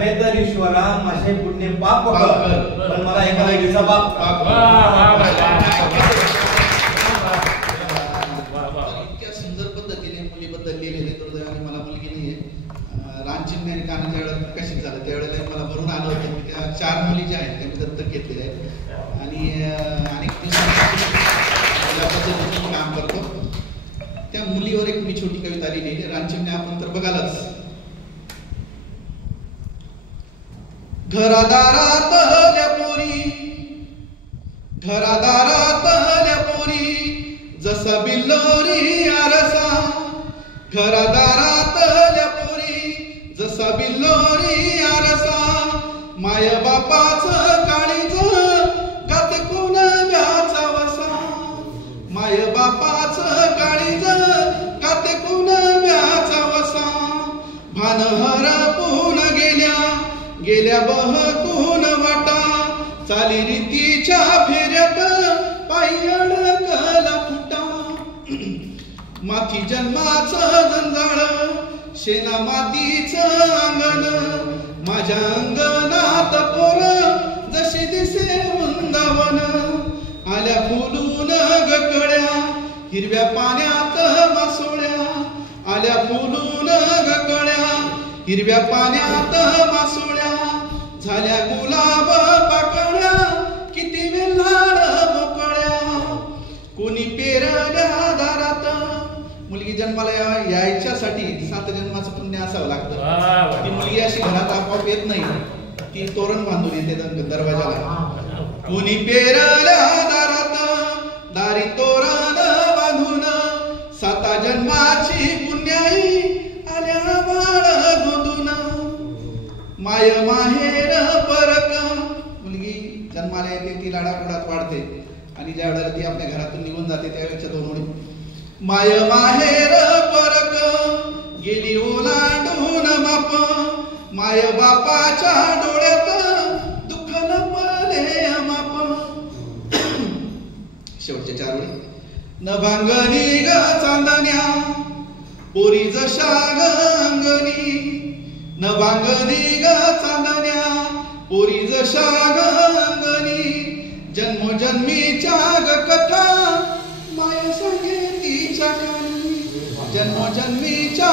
नव्हे तर ईश्वरा माझे पुण्य पाप कर, पण मला एका मुलीचा बाप इतक्या सुंदर पद्धतीने मुलीबद्दल लिहिलेले दुर्दैवाने मला मुलगी नाहीये. रामचिमणे आणि कान्हा ज्यावेळेला प्रकाशित झालं त्यावेळेला मला भरून आलं होतं की त्या 4 मुली ज्या आहेत त्या मी दत्तक घेतलेल्या आहेत आणि अनेक दिवसांपासून काम करतो. त्या मुलीवर एक मी छोटी कविता लिहिली. रामचिमणे आपण तर बघालच. घरादारातल्या पोरी जसा बिल्लोरी आरसा, घरादारातल्या पोरी जसा बिल्लोरी आरसा, माय बापाचं काळीज गाते कोण व्याचा वसा, माय बापाचं काळीज गाते कोण व्याचा वसा, भान हरपून गेल्या बहकून वाटा, चाली रीतीच्या फेऱ्यात पायी अडकला फुटा, माती जन्माचं जंजाळ शेना मातीचं अंगण, माझ्या अंगणात पोर जशी दिसे वृंदावन, आल्या फुलून गकळ्या हिरव्या पाण्यात मासोळ्या, आल्या फुलून गकळ्या हिरव्या पाण्यात मासोळ्या, झाल्या गुलाब पाकळ्या किती वेल्हाड मोकळ्या, कोणी पेरल्या दारात. मुलगी जन्माला यायच्यासाठी 7 जन्माचं पुण्य असावं लागतं. ती मुलगी अशी घरात आपोआप येत नाही, ती तोरण बांधून येते दरवाजाला. कोणी पेरल्या दारात दारी तोरण बांधून, 7 जन्माची पुण्याई आल्या बाळ गोंदून, माय माहेर परक. मुलगी जन्माला येते, ती लाडापुडात वाढते आणि ज्या वेळेला ती आपल्या घरातून निघून जाते त्यावेळेच्या 2 ओळी. माय माहेर परक गेली ओलांडून माप, माय बापाच्या डोळ्यात दुःख लपले माप. शेवटच्या 4 ओळी. न भांगणी ग चांदण्या पोरी जशा ग अंगणी, न भांगणी ग चांदण्या पोरी जशा ग अंगणी, जन्मोजन्मीच्या ग कथा माया सांगे तिच्या कानी, जन्मोजन्मीच्या